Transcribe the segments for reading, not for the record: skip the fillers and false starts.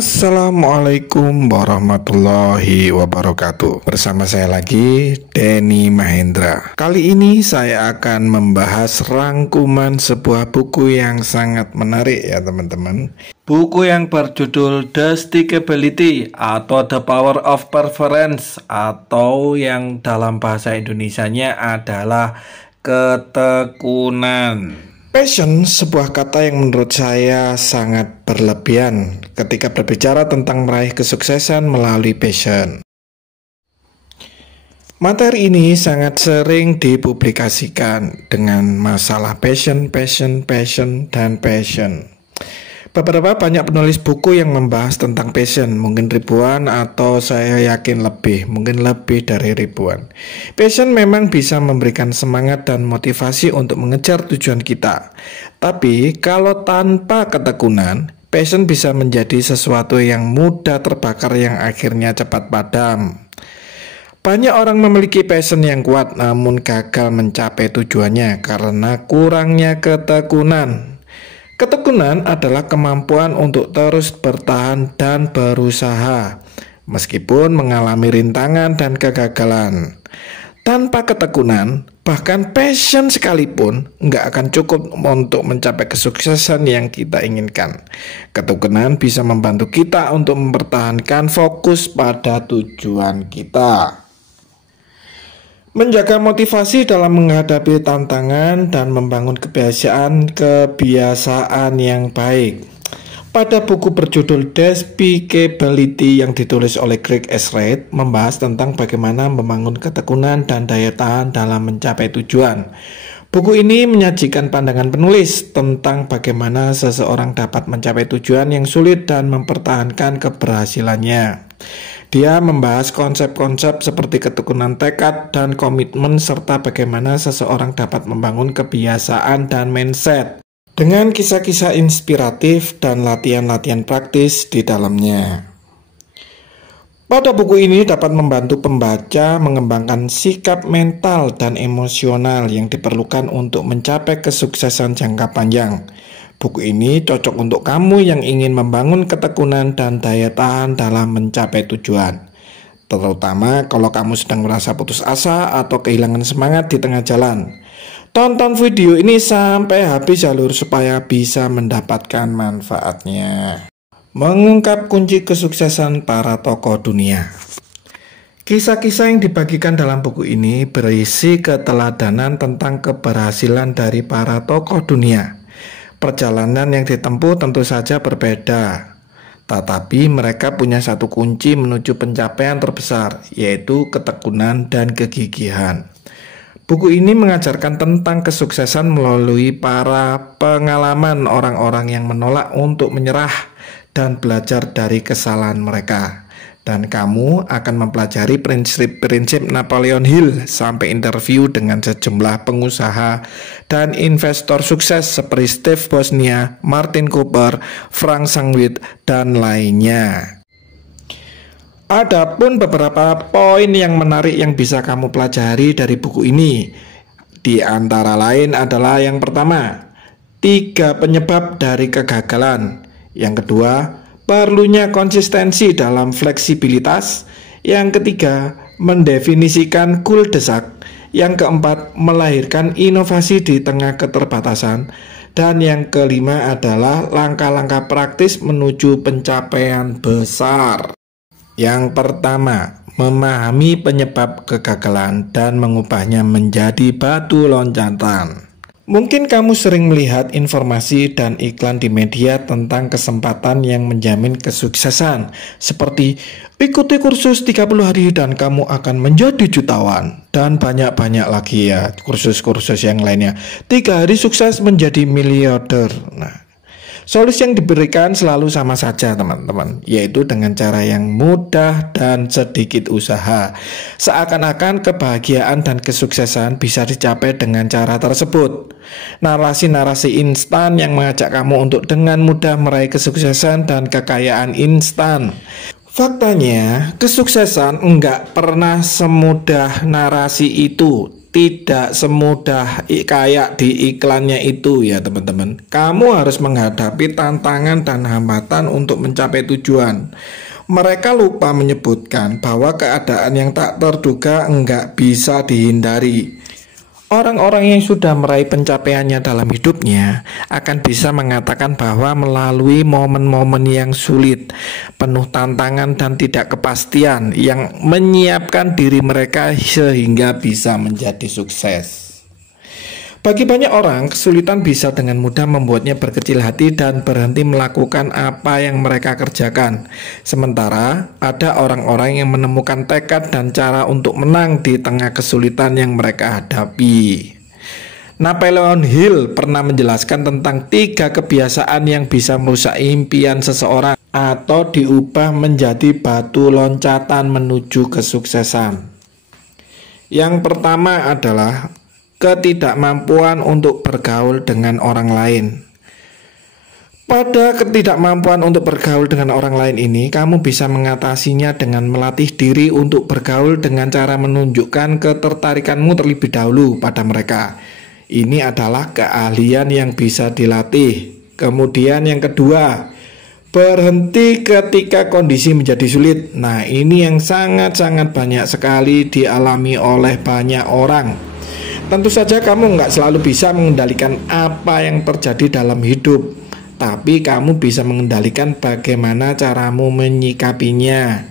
Assalamualaikum warahmatullahi wabarakatuh. Bersama saya lagi, Denny Mahendra. Kali ini saya akan membahas rangkuman sebuah buku yang sangat menarik ya teman-teman. Buku yang berjudul The Stickability atau The Power of Preference, atau yang dalam bahasa Indonesianya adalah ketekunan. Passion, sebuah kata yang menurut saya sangat berlebihan ketika berbicara tentang meraih kesuksesan melalui passion. Materi ini sangat sering dipublikasikan dengan masalah passion. Beberapa banyak penulis buku yang membahas tentang passion, mungkin ribuan atau saya yakin mungkin lebih dari ribuan. Passion memang bisa memberikan semangat dan motivasi untuk mengejar tujuan kita. Tapi kalau tanpa ketekunan, passion bisa menjadi sesuatu yang mudah terbakar yang akhirnya cepat padam. Banyak orang memiliki passion yang kuat namun gagal mencapai tujuannya karena kurangnya ketekunan. Ketekunan adalah kemampuan untuk terus bertahan dan berusaha, meskipun mengalami rintangan dan kegagalan. Tanpa ketekunan, bahkan passion sekalipun nggak akan cukup untuk mencapai kesuksesan yang kita inginkan. Ketekunan bisa membantu kita untuk mempertahankan fokus pada tujuan kita. Menjaga motivasi dalam menghadapi tantangan dan membangun kebiasaan yang baik. Pada buku berjudul The Stickability yang ditulis oleh Greg S. Reid, membahas tentang bagaimana membangun ketekunan dan daya tahan dalam mencapai tujuan. Buku ini menyajikan pandangan penulis tentang bagaimana seseorang dapat mencapai tujuan yang sulit dan mempertahankan keberhasilannya. Dia membahas konsep-konsep seperti ketekunan tekad dan komitmen, serta bagaimana seseorang dapat membangun kebiasaan dan mindset dengan kisah-kisah inspiratif dan latihan-latihan praktis di dalamnya. Pada buku ini dapat membantu pembaca mengembangkan sikap mental dan emosional yang diperlukan untuk mencapai kesuksesan jangka panjang. Buku ini cocok untuk kamu yang ingin membangun ketekunan dan daya tahan dalam mencapai tujuan. Terutama kalau kamu sedang merasa putus asa atau kehilangan semangat di tengah jalan. Tonton video ini sampai habis jalur supaya bisa mendapatkan manfaatnya. Mengungkap kunci kesuksesan para tokoh dunia. Kisah-kisah yang dibagikan dalam buku ini berisi keteladanan tentang keberhasilan dari para tokoh dunia. Perjalanan yang ditempuh tentu saja berbeda, tetapi mereka punya satu kunci menuju pencapaian terbesar, yaitu ketekunan dan kegigihan. Buku ini mengajarkan tentang kesuksesan melalui para pengalaman orang-orang yang menolak untuk menyerah dan belajar dari kesalahan mereka. Dan kamu akan mempelajari prinsip-prinsip Napoleon Hill sampai interview dengan sejumlah pengusaha dan investor sukses seperti Steve Wozniak, Martin Cooper, Frank Sangwit, dan lainnya. Adapun beberapa poin yang menarik yang bisa kamu pelajari dari buku ini, di antara lain adalah yang pertama, 3 penyebab dari kegagalan. Yang kedua, perlunya konsistensi dalam fleksibilitas. Yang ketiga, mendefinisikan kuldesak. Yang keempat, melahirkan inovasi di tengah keterbatasan. Dan yang kelima adalah langkah-langkah praktis menuju pencapaian besar. Yang pertama, memahami penyebab kegagalan dan mengubahnya menjadi batu loncatan. Mungkin kamu sering melihat informasi dan iklan di media tentang kesempatan yang menjamin kesuksesan, seperti ikuti kursus 30 hari dan kamu akan menjadi jutawan, dan banyak-banyak lagi ya kursus-kursus yang lainnya. 3 hari sukses menjadi miliarder. Nah, solusi yang diberikan selalu sama saja teman-teman, yaitu dengan cara yang mudah dan sedikit usaha. Seakan-akan kebahagiaan dan kesuksesan bisa dicapai dengan cara tersebut. Narasi-narasi instan yang mengajak kamu untuk dengan mudah meraih kesuksesan dan kekayaan instan. Faktanya, kesuksesan enggak pernah semudah narasi itu. tidak semudah kayak di iklannya itu ya teman-teman. Kamu harus menghadapi tantangan dan hambatan untuk mencapai tujuan. Mereka lupa menyebutkan bahwa keadaan yang tak terduga enggak bisa dihindari. Orang-orang yang sudah meraih pencapaiannya dalam hidupnya akan bisa mengatakan bahwa melalui momen-momen yang sulit, penuh tantangan dan tidak kepastian yang menyiapkan diri mereka sehingga bisa menjadi sukses. Bagi banyak orang, kesulitan bisa dengan mudah membuatnya berkecil hati dan berhenti melakukan apa yang mereka kerjakan. Sementara ada orang-orang yang menemukan tekad dan cara untuk menang di tengah kesulitan yang mereka hadapi. Napoleon Hill pernah menjelaskan tentang 3 kebiasaan yang bisa merusak impian seseorang atau diubah menjadi batu loncatan menuju kesuksesan. Yang pertama adalah ketidakmampuan untuk bergaul dengan orang lain. Pada ketidakmampuan untuk bergaul dengan orang lain ini, kamu bisa mengatasinya dengan melatih diri untuk bergaul dengan cara menunjukkan ketertarikanmu terlebih dahulu pada mereka. Ini adalah keahlian yang bisa dilatih. Kemudian yang kedua, berhenti ketika kondisi menjadi sulit. Nah, ini yang sangat-sangat banyak sekali dialami oleh banyak orang. Tentu saja kamu nggak selalu bisa mengendalikan apa yang terjadi dalam hidup, tapi kamu bisa mengendalikan bagaimana caramu menyikapinya.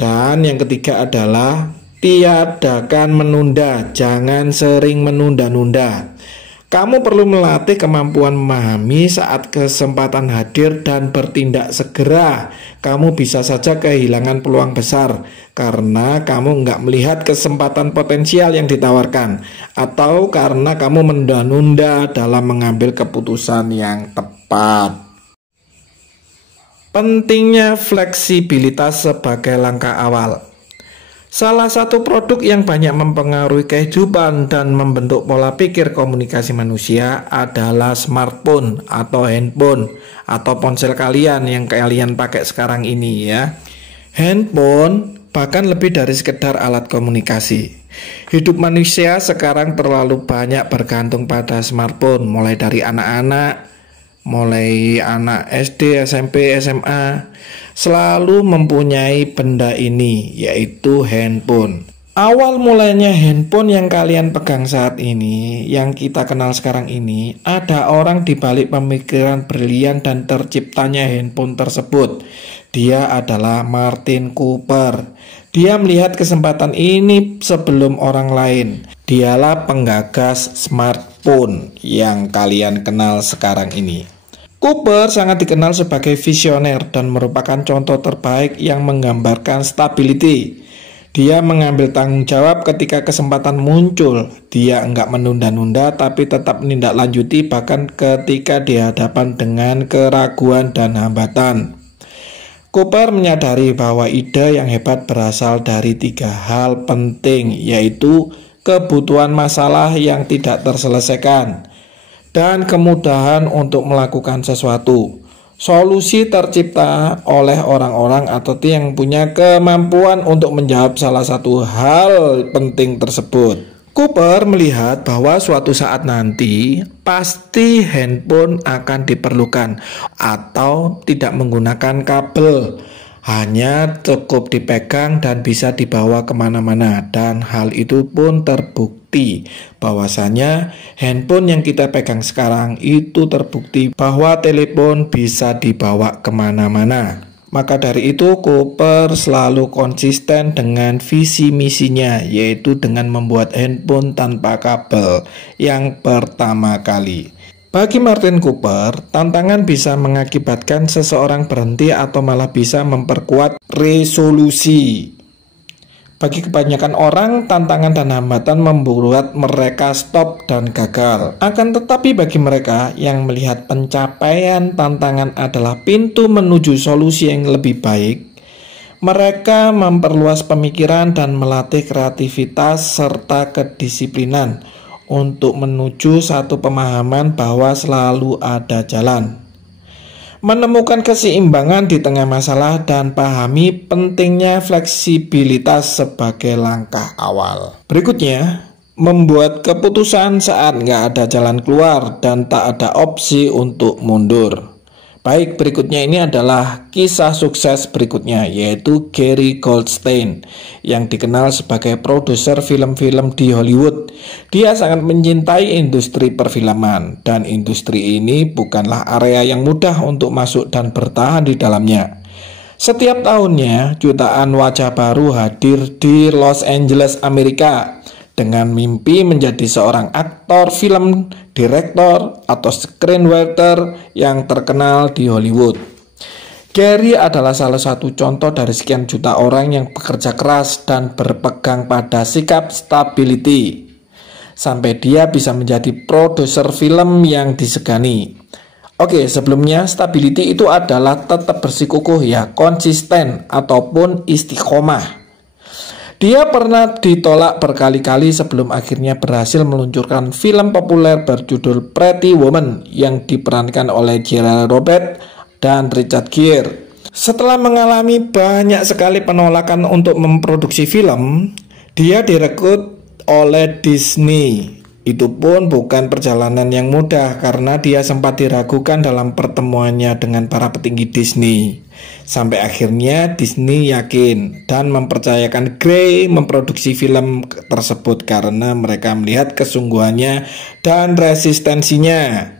Dan yang ketiga adalah tiadakan menunda, jangan sering menunda-nunda. Kamu perlu melatih kemampuan memahami saat kesempatan hadir dan bertindak segera. Kamu bisa saja kehilangan peluang besar karena kamu nggak melihat kesempatan potensial yang ditawarkan, atau karena kamu menunda-nunda dalam mengambil keputusan yang tepat. Pentingnya fleksibilitas sebagai langkah awal. Salah satu produk yang banyak mempengaruhi kehidupan dan membentuk pola pikir komunikasi manusia adalah smartphone atau handphone atau ponsel kalian yang kalian pakai sekarang ini ya. Handphone bahkan lebih dari sekedar alat komunikasi. Hidup manusia sekarang terlalu banyak bergantung pada smartphone, mulai dari anak-anak, mulai anak SD, SMP, SMA, selalu mempunyai benda ini, yaitu handphone. Awal mulanya handphone yang kalian pegang saat ini, yang kita kenal sekarang ini, ada orang di balik pemikiran brilian dan terciptanya handphone tersebut. Dia adalah Martin Cooper. Dia melihat kesempatan ini sebelum orang lain. Dialah penggagas smartphone yang kalian kenal sekarang ini. Cooper sangat dikenal sebagai visioner dan merupakan contoh terbaik yang menggambarkan stability. Dia mengambil tanggung jawab ketika kesempatan muncul. Dia enggak menunda-nunda tapi tetap menindaklanjuti bahkan ketika dihadapan dengan keraguan dan hambatan. Cooper menyadari bahwa ide yang hebat berasal dari 3 hal penting, yaitu kebutuhan masalah yang tidak terselesaikan dan kemudahan untuk melakukan sesuatu. Solusi tercipta oleh orang-orang atau yang punya kemampuan untuk menjawab salah satu hal penting tersebut. Cooper melihat bahwa suatu saat nanti pasti handphone akan diperlukan atau tidak menggunakan kabel. Hanya cukup dipegang dan bisa dibawa kemana-mana. Dan hal itu pun terbukti bahwasanya handphone yang kita pegang sekarang itu terbukti bahwa telepon bisa dibawa kemana-mana. Maka dari itu Cooper selalu konsisten dengan visi misinya, yaitu dengan membuat handphone tanpa kabel yang pertama kali. Bagi Martin Cooper, tantangan bisa mengakibatkan seseorang berhenti atau malah bisa memperkuat resolusi. Bagi kebanyakan orang, tantangan dan hambatan membuat mereka stop dan gagal. Akan tetapi bagi mereka yang melihat pencapaian tantangan adalah pintu menuju solusi yang lebih baik, mereka memperluas pemikiran dan melatih kreativitas serta kedisiplinan untuk menuju satu pemahaman bahwa selalu ada jalan. Menemukan keseimbangan di tengah masalah dan pahami pentingnya fleksibilitas sebagai langkah awal. Berikutnya, membuat keputusan saat nggak ada jalan keluar dan tak ada opsi untuk mundur. Baik, berikutnya ini adalah kisah sukses berikutnya, yaitu Gary Goldstein yang dikenal sebagai produser film-film di Hollywood. Dia sangat mencintai industri perfilman, dan industri ini bukanlah area yang mudah untuk masuk dan bertahan di dalamnya. Setiap tahunnya, jutaan wajah baru hadir di Los Angeles, Amerika, dengan mimpi menjadi seorang aktor film, direktor, atau screenwriter yang terkenal di Hollywood. Gary adalah salah satu contoh dari sekian juta orang yang bekerja keras dan berpegang pada sikap stability, sampai dia bisa menjadi produser film yang disegani. Oke, sebelumnya stability itu adalah tetap bersikukuh ya, konsisten ataupun istiqomah. Dia pernah ditolak berkali-kali sebelum akhirnya berhasil meluncurkan film populer berjudul Pretty Woman yang diperankan oleh Julia Roberts dan Richard Gere. Setelah mengalami banyak sekali penolakan untuk memproduksi film, dia direkrut oleh Disney. Itu pun bukan perjalanan yang mudah karena dia sempat diragukan dalam pertemuannya dengan para petinggi Disney. Sampai akhirnya Disney yakin dan mempercayakan Gray memproduksi film tersebut karena mereka melihat kesungguhannya dan resistensinya.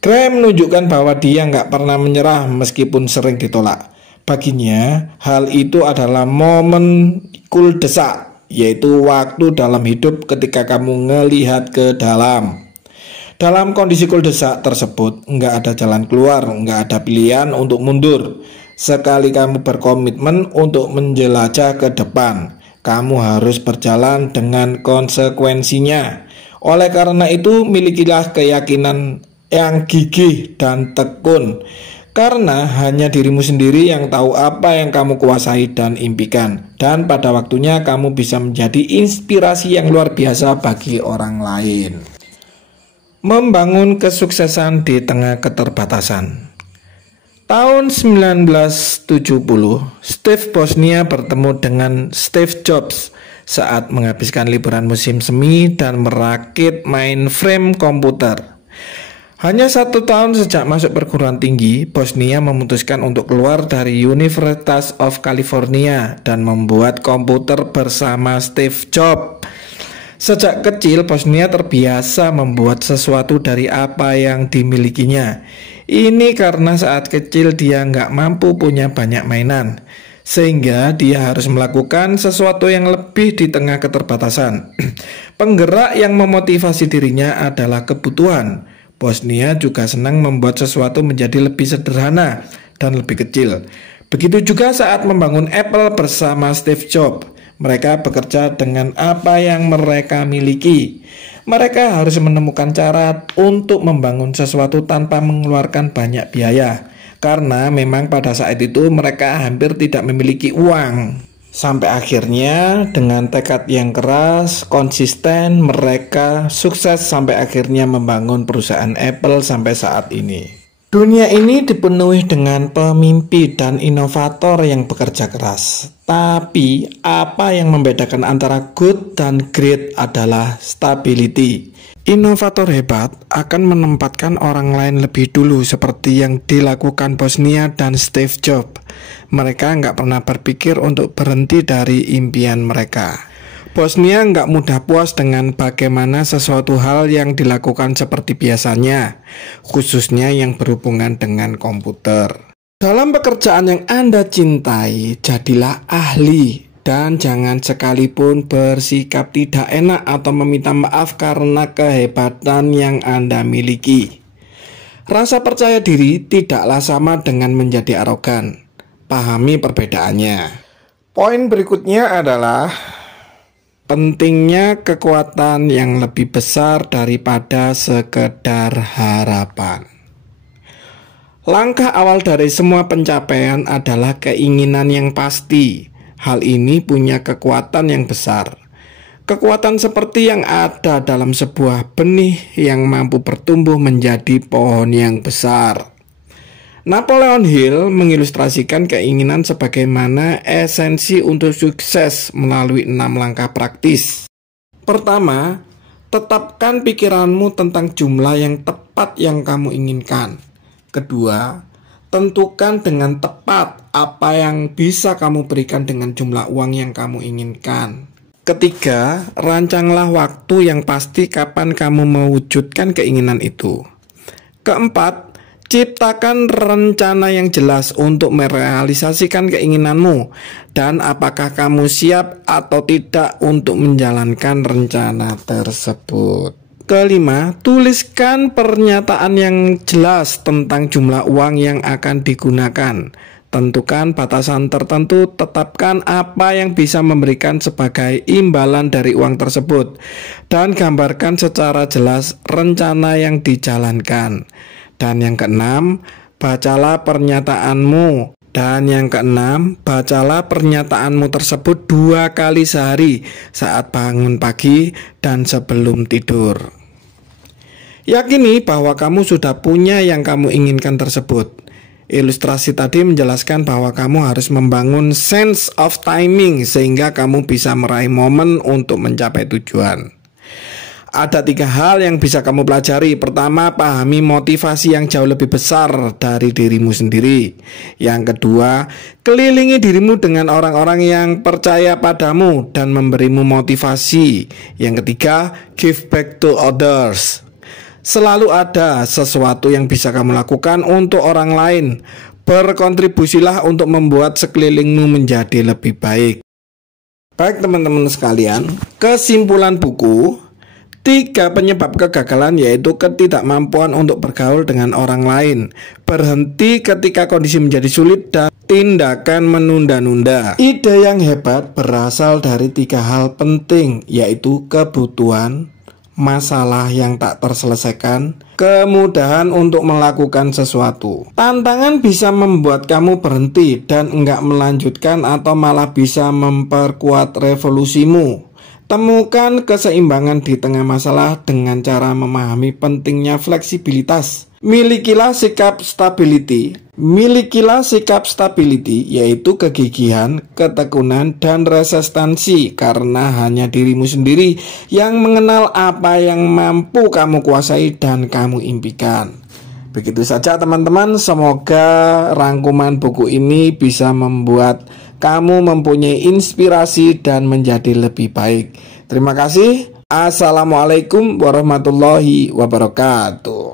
Gray menunjukkan bahwa dia nggak pernah menyerah meskipun sering ditolak. Baginya, hal itu adalah momen kuldesak, yaitu waktu dalam hidup ketika kamu ngelihat ke dalam. Dalam kondisi kuldesak tersebut, nggak ada jalan keluar, nggak ada pilihan untuk mundur. Sekali kamu berkomitmen untuk menjelajah ke depan, kamu harus berjalan dengan konsekuensinya. Oleh karena itu, milikilah keyakinan yang gigih dan tekun. Karena hanya dirimu sendiri yang tahu apa yang kamu kuasai dan impikan. Dan pada waktunya kamu bisa menjadi inspirasi yang luar biasa bagi orang lain. Membangun kesuksesan di tengah keterbatasan. Tahun 1970, Steve Wozniak bertemu dengan Steve Jobs saat menghabiskan liburan musim semi dan merakit mainframe komputer. Hanya 1 tahun sejak masuk perguruan tinggi, Wozniak memutuskan untuk keluar dari University of California dan membuat komputer bersama Steve Jobs. Sejak kecil, Wozniak terbiasa membuat sesuatu dari apa yang dimilikinya. Ini karena saat kecil dia nggak mampu punya banyak mainan, sehingga dia harus melakukan sesuatu yang lebih di tengah keterbatasan. Penggerak yang memotivasi dirinya adalah kebutuhan. Wozniak juga senang membuat sesuatu menjadi lebih sederhana dan lebih kecil. Begitu juga saat membangun Apple bersama Steve Jobs. Mereka bekerja dengan apa yang mereka miliki. Mereka harus menemukan cara untuk membangun sesuatu tanpa mengeluarkan banyak biaya. Karena memang pada saat itu mereka hampir tidak memiliki uang. Sampai akhirnya dengan tekad yang keras, konsisten, mereka sukses sampai akhirnya membangun perusahaan Apple sampai saat ini. Dunia ini dipenuhi dengan pemimpi dan inovator yang bekerja keras. Tapi apa yang membedakan antara good dan great adalah stability. Inovator hebat akan menempatkan orang lain lebih dulu seperti yang dilakukan Wozniak dan Steve Jobs. Mereka nggak pernah berpikir untuk berhenti dari impian mereka. Wozniak nggak mudah puas dengan bagaimana sesuatu hal yang dilakukan seperti biasanya, khususnya yang berhubungan dengan komputer. Dalam pekerjaan yang Anda cintai, jadilah ahli. Dan jangan sekalipun bersikap tidak enak atau meminta maaf karena kehebatan yang Anda miliki. Rasa percaya diri tidaklah sama dengan menjadi arogan. Pahami perbedaannya. Poin berikutnya adalah pentingnya kekuatan yang lebih besar daripada sekedar harapan. Langkah awal dari semua pencapaian adalah keinginan yang pasti. Hal ini punya kekuatan yang besar. Kekuatan seperti yang ada dalam sebuah benih yang mampu bertumbuh menjadi pohon yang besar. Napoleon Hill mengilustrasikan keinginan sebagaimana esensi untuk sukses melalui 6 langkah praktis. Pertama, tetapkan pikiranmu tentang jumlah yang tepat yang kamu inginkan. Kedua, tentukan dengan tepat apa yang bisa kamu berikan dengan jumlah uang yang kamu inginkan. Ketiga, rancanglah waktu yang pasti kapan kamu mewujudkan keinginan itu. Keempat, ciptakan rencana yang jelas untuk merealisasikan keinginanmu dan apakah kamu siap atau tidak untuk menjalankan rencana tersebut. Kelima, tuliskan pernyataan yang jelas tentang jumlah uang yang akan digunakan. Tentukan batasan tertentu, tetapkan apa yang bisa memberikan sebagai imbalan dari uang tersebut, dan gambarkan secara jelas rencana yang dijalankan. Dan yang keenam, bacalah pernyataanmu. Bacalah pernyataanmu tersebut 2 kali sehari saat bangun pagi dan sebelum tidur. Yakini bahwa kamu sudah punya yang kamu inginkan tersebut. Ilustrasi tadi menjelaskan bahwa kamu harus membangun sense of timing sehingga kamu bisa meraih momen untuk mencapai tujuan. Ada 3 hal yang bisa kamu pelajari. Pertama, pahami motivasi yang jauh lebih besar dari dirimu sendiri. Yang kedua, kelilingi dirimu dengan orang-orang yang percaya padamu dan memberimu motivasi. Yang ketiga, give back to others. Selalu ada sesuatu yang bisa kamu lakukan untuk orang lain. Berkontribusilah untuk membuat sekelilingmu menjadi lebih baik. Baik teman-teman sekalian, kesimpulan buku, 3 penyebab kegagalan yaitu ketidakmampuan untuk bergaul dengan orang lain, berhenti ketika kondisi menjadi sulit, dan tindakan menunda-nunda. Ide yang hebat berasal dari 3 hal penting, yaitu kebutuhan, masalah yang tak terselesaikan, kemudahan untuk melakukan sesuatu. Tantangan bisa membuat kamu berhenti dan enggak melanjutkan atau malah bisa memperkuat revolusimu. Temukan keseimbangan di tengah masalah dengan cara memahami pentingnya fleksibilitas. Milikilah sikap stability, yaitu kegigihan, ketekunan, dan resistensi, karena hanya dirimu sendiri yang mengenal apa yang mampu kamu kuasai dan kamu impikan. Begitu saja teman-teman, semoga rangkuman buku ini bisa membuat kamu mempunyai inspirasi dan menjadi lebih baik. Terima kasih. Assalamualaikum warahmatullahi wabarakatuh.